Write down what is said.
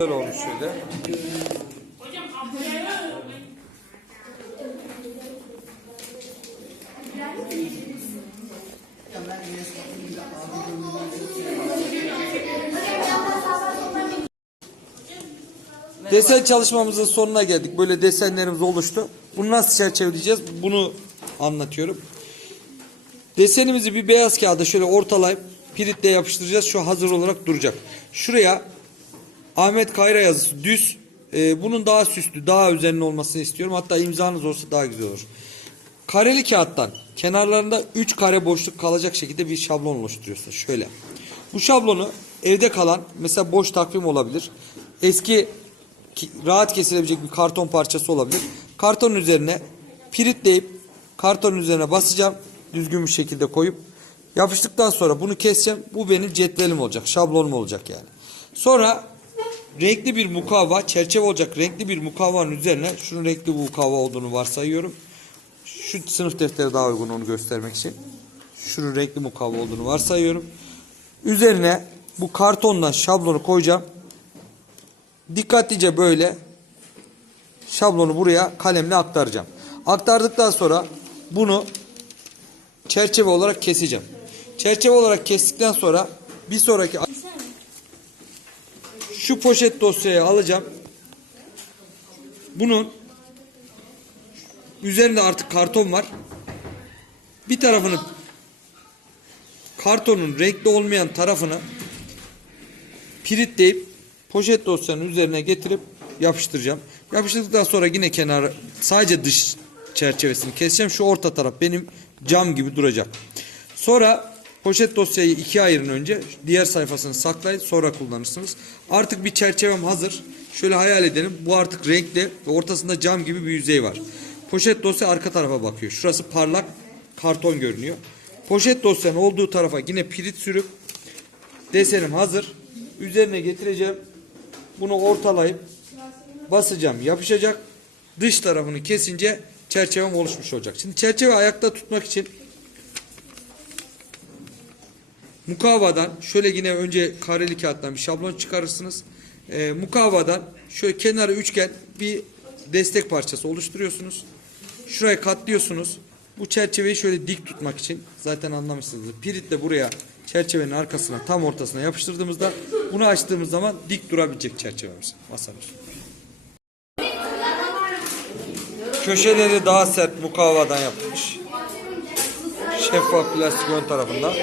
Güzel olmuş şöyle. Desen çalışmamızın sonuna geldik. Böyle desenlerimiz oluştu. Bunu nasıl çerçeveleyeceğiz? Bunu anlatıyorum. Desenimizi bir beyaz kağıda şöyle ortalayıp piritle yapıştıracağız. Şu hazır olarak duracak. Şuraya Ahmet Kayra yazısı düz. Ee, bunun daha süslü, daha özenli olmasını istiyorum. Hatta imzanız olsa daha güzel olur. Kareli kağıttan kenarlarında 3 kare boşluk kalacak şekilde bir şablon oluşturuyorsunuz. Şöyle. Bu şablonu evde kalan mesela boş takvim olabilir. Eski ki- rahat kesilebilecek bir karton parçası olabilir. Kartonun üzerine piritleyip kartonun üzerine basacağım. Düzgün bir şekilde koyup yapıştıktan sonra bunu keseceğim. Bu benim cetvelim olacak. Şablonum olacak yani. Sonra renkli bir mukavva, çerçeve olacak renkli bir mukavvanın üzerine şunun renkli bir mukavva olduğunu varsayıyorum. Şu sınıf defteri daha uygun onu göstermek için. Şunun renkli mukavva olduğunu varsayıyorum. Üzerine bu kartondan şablonu koyacağım. Dikkatlice böyle şablonu buraya kalemle aktaracağım. Aktardıktan sonra bunu çerçeve olarak keseceğim. Çerçeve olarak kestikten sonra bir sonraki şu poşet dosyayı alacağım. Bunun üzerinde artık karton var. Bir tarafını kartonun renkli olmayan tarafını piritleyip poşet dosyanın üzerine getirip yapıştıracağım. Yapıştırdıktan sonra yine kenar sadece dış çerçevesini keseceğim. Şu orta taraf benim cam gibi duracak. Sonra poşet dosyayı ikiye ayırın önce. Diğer sayfasını saklayın sonra kullanırsınız. Artık bir çerçevem hazır. Şöyle hayal edelim. Bu artık renkli ve ortasında cam gibi bir yüzey var. Poşet dosya arka tarafa bakıyor. Şurası parlak karton görünüyor. Poşet dosyanın olduğu tarafa yine pirit sürüp desenim hazır. Üzerine getireceğim. Bunu ortalayıp basacağım. Yapışacak. Dış tarafını kesince çerçevem oluşmuş olacak. Şimdi çerçeve ayakta tutmak için mukavvadan şöyle yine önce kareli kağıttan bir şablon çıkarırsınız. Ee, mukavvadan şöyle kenarı üçgen bir destek parçası oluşturuyorsunuz. Şurayı katlıyorsunuz. Bu çerçeveyi şöyle dik tutmak için zaten anlamışsınızdır. Piritle buraya çerçevenin arkasına tam ortasına yapıştırdığımızda bunu açtığımız zaman dik durabilecek çerçevemiz üstünde. Köşeleri daha sert mukavvadan yapılmış. Şeffaf plastik ön tarafında.